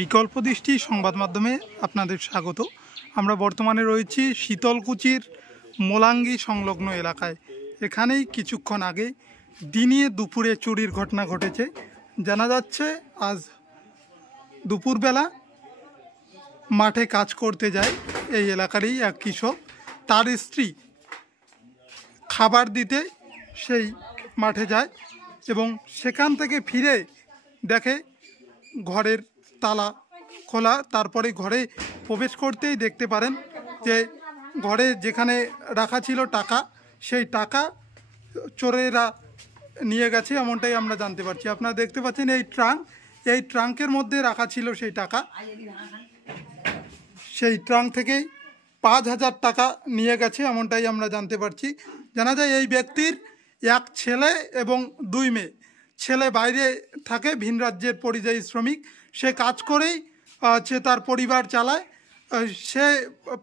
বিকল্প দৃষ্টি সংবাদ মাধ্যমে আপনাদের স্বাগত। আমরা বর্তমানে রয়েছি শীতলকুচির মোলাঙ্গি সংলগ্ন এলাকায়। এখানেই কিছুক্ষণ আগে দিনে দুপুরে চুরির ঘটনা ঘটেছে। জানা যাচ্ছে আজ দুপুরবেলা মাঠে কাজ করতে যায় এই এলাকারই এক কৃষক। তার স্ত্রী খাবার দিতে সেই মাঠে যায় এবং সেখান থেকে ফিরে দেখে ঘরের তালা খোলা। তারপরে ঘরে প্রবেশ করতেই দেখতে পারেন যে ঘরে যেখানে রাখা ছিল টাকা, সেই টাকা চোরেরা নিয়ে গেছে, এমনটাই আমরা জানতে পারছি। আপনারা দেখতে পাচ্ছেন এই ট্রাঙ্কের মধ্যে রাখা ছিল সেই টাকা। সেই ট্রাঙ্ক থেকেই 5,000 টাকা নিয়ে গেছে, এমনটাই আমরা জানতে পারছি। জানা যায় এই ব্যক্তির এক ছেলে এবং 2 মেয়ে। ছেলে বাইরে থাকে, ভিন রাজ্যের পরিযায়ী শ্রমিক, সে কাজ করেই সে তার পরিবার চালায়। সে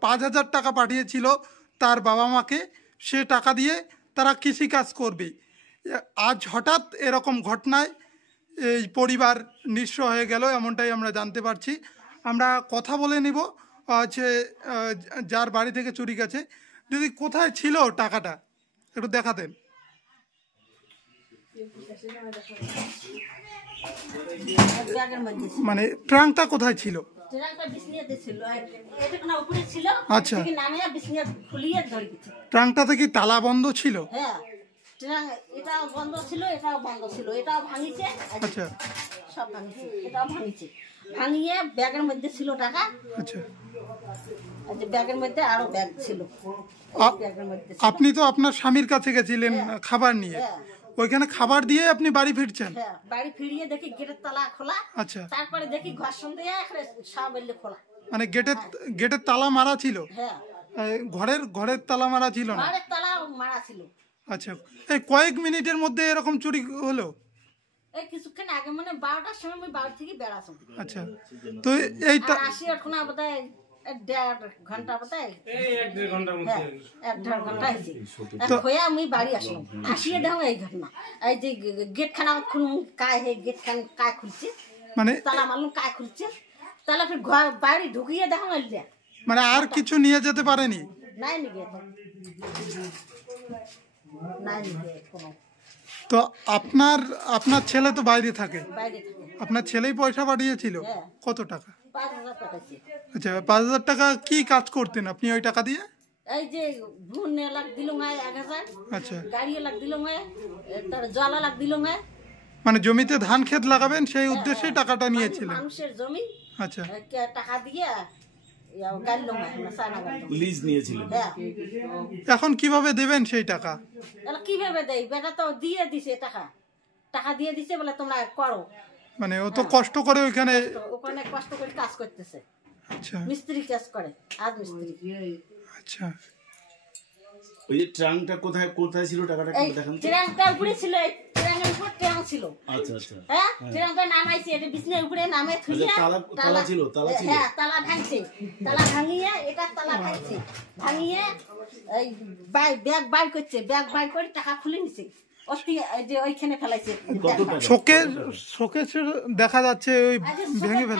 5,000 টাকা পাঠিয়েছিল তার বাবা মাকে, সে টাকা দিয়ে তারা কৃষিকাজ করবে। আজ হঠাৎ এরকম ঘটনায় এই পরিবার নিঃস্ব হয়ে গেল, এমনটাই আমরা জানতে পারছি। আমরা কথা বলে নিব যে যার বাড়ি থেকে চুরি গেছে, যদি কোথায় ছিল টাকাটা একটু দেখাতেন। মানে ট্রাঙ্কটা কোথায় ছিল? আচ্ছা, ট্রাঙ্কটা থেকে তালা বন্ধ ছিল? এটাও বন্ধ ছিল, এটাও বন্ধ ছিল, এটাও ভাঙিছে। আচ্ছা, সব ভাঙিছে, এটাও ভাঙিছে। ভাঙিয়ে ব্যাগের মধ্যে ছিল টাকা। আচ্ছা, ব্যাগের মধ্যে আরো ব্যাগ ছিল। আপনি তো আপনার স্বামীর কাছে গেছিলেন খাবার নিয়ে, ওইখানে খাবার দিয়ে আপনি বাড়ি ফিরছেন? হ্যাঁ, বাড়ি ফিরিয়ে দেখি গেটের তালা খোলা। আচ্ছা, তারপরে দেখি ঘর সন্ধ্যে সব এলে খোলা। মানে গেটের তালা মারা ছিল? হ্যাঁ, ঘরের তালা মারা ছিল না? ঘরের তালা মারা ছিল। আচ্ছা, এই কয়েক মিনিটের মধ্যে এরকম চুরি হলো? এই কিছুক্ষণ আগে, মানে 12টার সময় আমি বাড়ি থেকে বেড়াতাম। আচ্ছা, তো এইটা আসি এখন বোধহয় 1.5 ঘন্টা, বোধহয় 1.5 ঘন্টার মধ্যে 1.5 ঘন্টা হয়েছে। হয়ে আমি বাড়ি আসলাম, আসিয়ে দেখো এই ঘটনা। এই যে গেট খানা গেট খান কায় খুলছে, মানে তালা মারলাম, কায় খুলছে, তালা ফির ঘর বাড়ি ঢুকিয়ে দেখো এলিয়া। মানে আর কিছু নিয়ে যেতে পারেনি? নাই নিয়ে নাই নিয়ে কোনো। তো আপনার ছেলে তো বাইরে থাকে, আপনার ছেলেই পয়সা পাঠিয়েছিল? কত টাকা? 5,000 টাকা। আচ্ছা, 5,000 টাকা কি কাজ করতেন আপনি ওই টাকা দিয়ে? এই যে ভুন লাগ দিল 1,000। আচ্ছা, গাড়ি লাগ দিল, তার জলা লাগ দিল। মানে জমিতে ধান ক্ষেত লাগাবেন সেই উদ্দেশ্যে টাকাটা নিয়েছিলেন? মানুষের জমি। আচ্ছা, টাকা দিয়ে লিজ নিয়েছিলেন। এখন কিভাবে দেবেন সেই টাকা? কিভাবে দেয়? বেটা তো দিয়ে দিছে, টাকা দিয়ে দিছে বলে তোমরা করো। মানে ও তো কষ্ট করে ওখানে কষ্ট করে কাজ করতেছে। আচ্ছা, মিস্ত্রি কাজ করে, আজ মিস্ত্রি। আচ্ছা, ওই যে ট্রাঙ্কটা কোথায় ছিল? টাকাটা কি দেখান তো। ট্রাঙ্কটা উপরে ছিল, ট্রাঙ্কের উপর ট্রাঙ্ক ছিল। আচ্ছা আচ্ছা, হ্যাঁ, ট্রাঙ্কটা নামাইছে, এটা বিছনার উপরে নামে থুইছে। তালা ছিল? হ্যাঁ, তালা ভাঙছে, তালা ভাঙিয়ে এটা তালা ভাঙছে, ভাঙিয়ে এই ব্যাগ বাইর করছে, ব্যাগ বাইর করে টাকা খুলে নিছে, যে ওইখানে ফেলাইছে। শোকেসে দেখা যাচ্ছে ওই ভেঙে ফেল।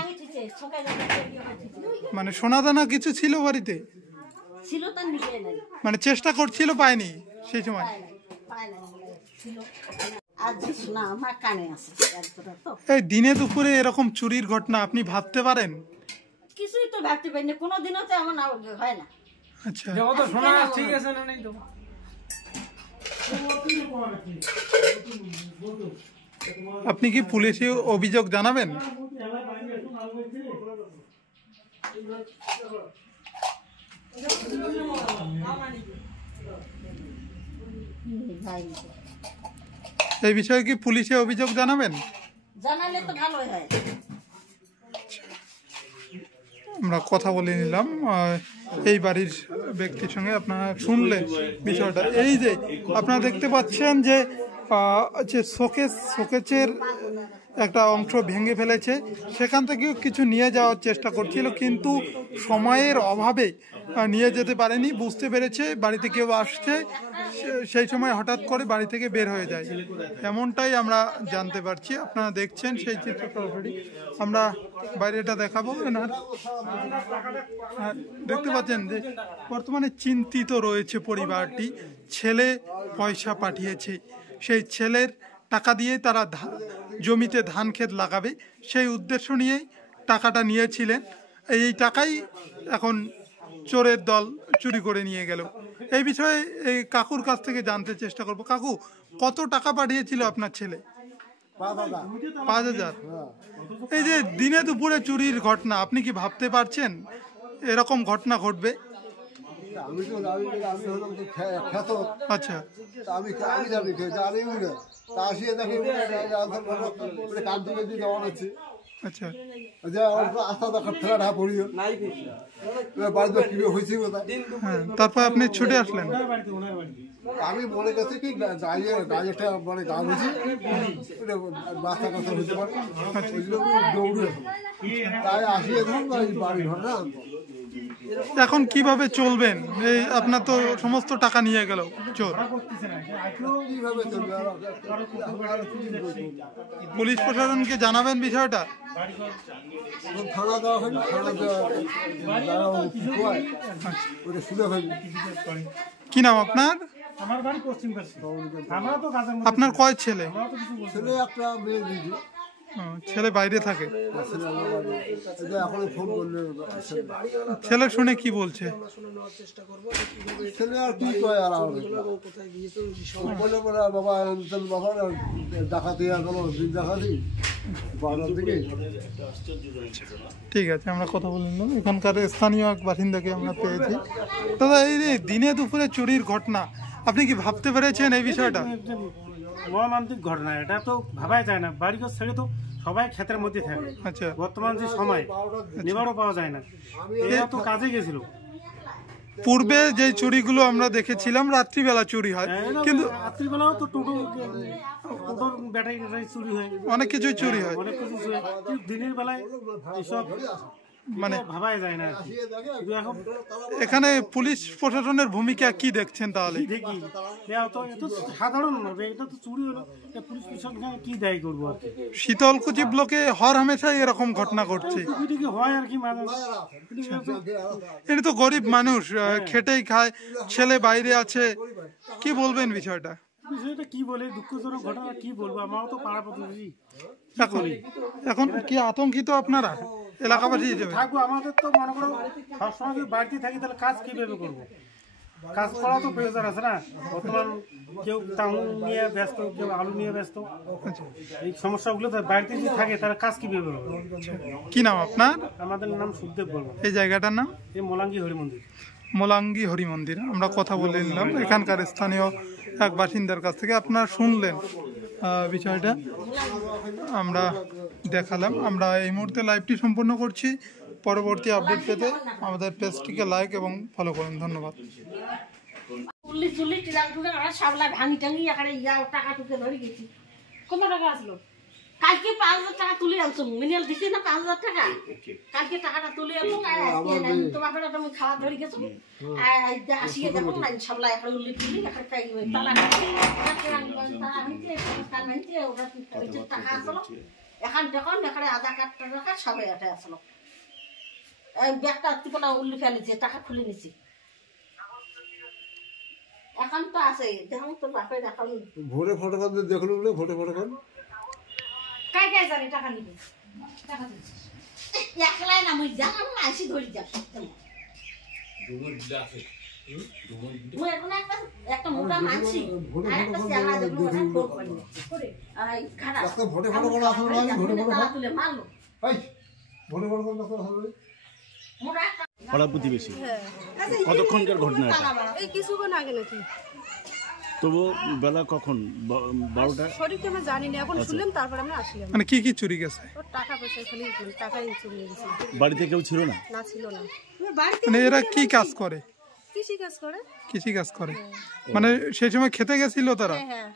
মানে সোনা দানা কিছু ছিল বাড়িতে? ছিল, তার নিচে নাই। মানে চেষ্টা করছিল, পায়নি সেই সময়? এই দিনে দুপুরে এরকম চুরির ঘটনা আপনি ভাবতে পারেন? কিছুই তো ভাবতে পারি না, কোনোদিনও তো এমন হয় না। আচ্ছা, ঠিক আছে না, নেই তো। আপনি কি পুলিশে অভিযোগ জানাবেন? এই বিষয়ে কি পুলিশে অভিযোগ জানাবেন? জানালে তো ভালো হয়। আমরা কথা বলে নিলাম এই বাড়ির ব্যক্তির সঙ্গে। আপনারা শুনলেন বিষয়টা। এই যে আপনারা দেখতে পাচ্ছেন যে শোকেসের একটা অংশ ভেঙে ফেলেছে, সেখান থেকেও কিছু নিয়ে যাওয়ার চেষ্টা করছিল, কিন্তু সময়ের অভাবে নিয়ে যেতে পারেনি। বুঝতে পেরেছে বাড়িতে কেউ আসছে, সেই সময় হঠাৎ করে বাড়ি থেকে বের হয়ে যায়, এমনটাই আমরা জানতে পারছি। আপনারা দেখছেন সেই চিত্রটা অলরেডি আমরা বাইরেটা দেখাবো না। দেখতে পাচ্ছেন যে বর্তমানে চিন্তিত রয়েছে পরিবারটি। ছেলে পয়সা পাঠিয়েছে, সেই ছেলের টাকা দিয়ে তারা জমিতে ধান ক্ষেত লাগাবে, সেই উদ্দেশ্য নিয়েই টাকাটা নিয়েছিলেন। এই টাকাই এখন চোরের দল চুরি করে নিয়ে গেল। এই বিষয়ে এই কাকুর কাছ থেকে জানতে চেষ্টা করব। কাকু, কত টাকা পাঠিয়েছিল আপনার ছেলে? 5,000। এই যে দিনে দুপুরে চুরির ঘটনা, আপনি কি ভাবতে পারছেন এরকম ঘটনা ঘটবে? আমি তো আমি হলাম তো খ্যাত। আচ্ছা, আমি জানি জানি না, তা আসিয়ে দেখি কার দিকে দিয়ে দেওয়া হচ্ছে। আচ্ছা, আস্থা দেখার ঠেলা পড়িও বাড়িতে কি হয়েছে কোথায়। হ্যাঁ, তারপর আপনি ছুটে আসলেন? আমি মনে করছি কি গাড়িটা মানে গা বুঝি রাস্তা কথা হতে পারে, ওই জন্য দৌড়ে তাই আসিয়ে ধরুন বাড়ি ঘর না। এখন কিভাবে চলবেন? এই আপনার তো সমস্ত টাকা নিয়ে গেল চোর, কিভাবে চলবে? পুলিশ প্রশাসনকে জানাবেন বিষয়টা? থানা দেওয়া হয়নি, থানা দেওয়া ওটা সুযোগ হয়নি। কি নাম আপনার? আমার বাড়ি পশ্চিম পাশে। আমরা তো কাজের মধ্যে। আপনার কয় ছেলে? ছেলে একটা মেয়ে দিদি। ছেলে বাইরে থাকে। এখন ফোন করলে ছেলে শুনে কি বলছে? ছেলে আর কি কয়, আর বলে বলে বাবা বাবা ডাকাতি দিন ডাকাতি 12টার দিকে। ঠিক আছে, আমরা কথা বলে নিলাম। এখানকার স্থানীয় এক বাসিন্দাকে আমরা পেয়েছি। দাদা, এই যে দিনে দুপুরে চুরির ঘটনা, আপনি কি ভাবতে পেরেছেন এই বিষয়টা? মর্মান্তিক ঘটনা, এটা তো ভাবাই যায় না। বাড়িঘর ছেড়ে তো সবাই ক্ষেতের মধ্যে থাকে। আচ্ছা, বর্তমান যে সময় নেবারও পাওয়া যায় না, এরা তো কাজে গেছিল। পূর্বে যে চুরিগুলো আমরা দেখেছিলাম রাত্রিবেলা চুরি হয়, কিন্তু রাত্রিবেলাও তো টোটোর ব্যাটারি চুরি হয়, অনেক কিছুই চুরি হয়। অনেক কিছু চুরি হয়। কিন্তু দিনের বেলায় এসব মানে ভাবাই যায় না। কিন্তু এখন এখানে পুলিশ প্রশাসনের ভূমিকা কি দেখছেন তাহলে? দেখি এত সাধারণ নয়, এটা তো চুরি হলো, পুলিশ প্রশাসন কি দায়ী করবো আর কি। শীতলকুচি ব্লকে হর হামেশাই এরকম ঘটনা ঘটছে। হয় আর কি, মাঝে এটা তো গরিব মানুষ, খেটেই খায়, ছেলে বাইরে আছে, কি বলবেন বিষয়টা? বিষয়টা কি বলে, দুঃখজনক ঘটনা, কি বলবো। আমারও তো পাড়া প্রতিবেশী। এখন কি আতঙ্কিত আপনারা এলাকাবাসী হিসেবে? থাকবো, আমাদের তো মনে করো সবসময় যদি বাড়িতে থাকি তাহলে কাজ কিভাবে করবো? কাজ করা তো প্রয়োজন আছে না। বর্তমান কেউ তামুল নিয়ে ব্যস্ত, কেউ আলু নিয়ে ব্যস্ত। এই সমস্যাগুলো বাড়িতে যদি থাকে তাহলে কাজ কিভাবে হবে? কি নাম আপনার? আমাদের নাম সুখদেব বর্মন। এই জায়গাটার নাম? এই মোলাঙ্গি হরি মন্দির। মোলাঙ্গি হরি মন্দির। আমরা কথা বলে নিলাম এখানকার স্থানীয় এক বাসিন্দার কাছ থেকে। আপনারা শুনলেন বিষয়টা, আমরা দেখালাম। আমরা এই মুহূর্তে লাইভটি সম্পূর্ণ করছি। পরবর্তী আপডেট পেতে আমাদের পেজটিকে লাইক এবং ফলো করুন। ধন্যবাদ। ভাঙি টাঙি এখানে টাকা টুকে ধরে গেছি। কত টাকা আসলো? কালকে 5,000 টাকা তুলে আনছো, মিনিয়াল দিছি না 5,000 টাকা। কালকে টাকাটা তুলে আনলো, তোমার বেলা তুমি খাওয়া ধরে গেছো, আসিয়ে দেখো না সবলা এখন উল্লি তুলি এখন তালা টাকা আসলো। এখন দেখুন এখানে আধার কার্ড টাকা সবাই এটা আসলো। ব্যাগটা টিপনা উল্লি ফেলেছে, টাকা খুলে নিছি। এখন তো আছে, দেখুন তো বাপের এখন ভোরে ফটোকন দেখলো বলে ভোরে ফটোকন কাই কাই জানি টাকা নিবে, টাকা দিচ্ছি একলাই না, মুই জানাম না, আসি ধরি যা মুই এখন একটা মোটা মানছি আর একটা চেলা দেখলো ওটা ফোন করে আই খারাপ ভোরে ফটোকন আসলো না, ভোরে ফটোকন তুলে মারলো। এই ভোরে ফটোকন আসলো মোটা পাড়া প্রতিবেশী। কতক্ষণকার ঘটনা এটা? এই কিছুক্ষণ আগে নাকি। তবু বেলা কখন? 12টা? সঠিক আমরা জানি না, এখন শুনলাম তারপর আমরা আসলাম। মানে কি কি চুরি গেছে? ওর টাকা পয়সা খালি টাকাই চুরি গেছে। বাড়িতে কেউ ছিল না? না ছিল না। মানে এরা কি কাজ করে? কৃষি কাজ করে। কৃষি কাজ করে, মানে সেই সময় খেতে গেছিল তারা? হ্যাঁ।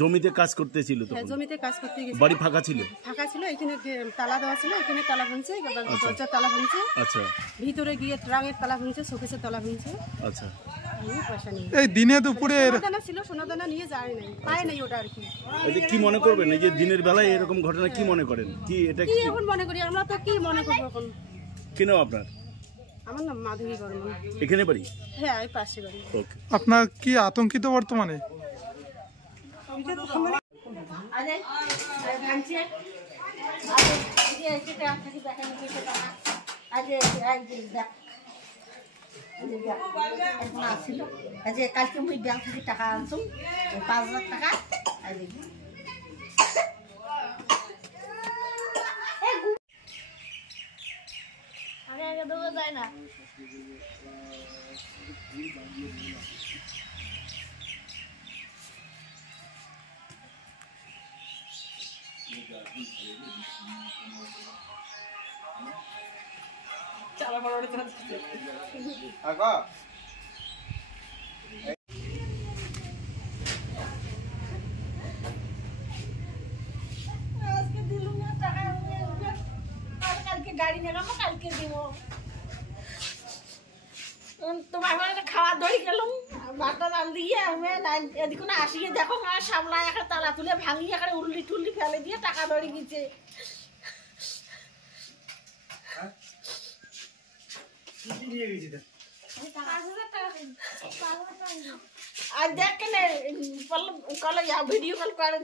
জমিতে কাজ করতেছিল হ্যাঁ, তখন জমিতে কাজ করতে গেছে। বাড়ি ফাঁকা ছিল? ফাঁকা ছিল, এখানে তালা দেওয়া ছিল, এখানে তালা ভাঙছে, দরজার তালা ভাঙছে, আচ্ছা ভিতরে গিয়ে ট্রাঙের তালা ভাঙছে, শোকেসের তালা ভাঙছে। আচ্ছা। এই পয়সা নিয়ে এই দিনে দুপুরে সোনাদানা ছিল, সোনাদানা নিয়ে যায় নাই, পায় নাই ওটা আর কি। এই যে কি মনে করবেন এই যে দিনের বেলায় এরকম ঘটনা কি মনে করেন? কি এটা কি এখন মনে করি আমরা, তো কি মনে করবো এখন? কেন আপনার? আমার নাম মাধবী বর্মন। এখানে বাড়ি? হ্যাঁ, এই পাশে বাড়ি। ওকে। আপনার কি আতঙ্কিত বর্তমানে? আরে ভাঙছে, আরে এই যে গ্রাম থেকে দেখেন কিছু টাকা, আরে এই যে দেখ, এখন আসছিল, এই যে কালকে মুই ব্যাংক থেকে টাকা আনছুম 5,000 টাকা, এই যে আগে দেওয়া যায় না। আজকে দিলুম না টাকা, আর কালকে গাড়ি নেগামো, কালকে দিব। তোমার মানে খাওয়া দই গেলাম, বাটা দাম দিয়ে আমি এদিকে না আসিয়ে দেখো আমার সামলা একটা তালা তুলে ভাঙিয়ে একটা উল্লি টুল্লি ফেলে দিয়ে টাকা দড়ি গেছে। আর দেখ কেন কলে ভিডিও কল করে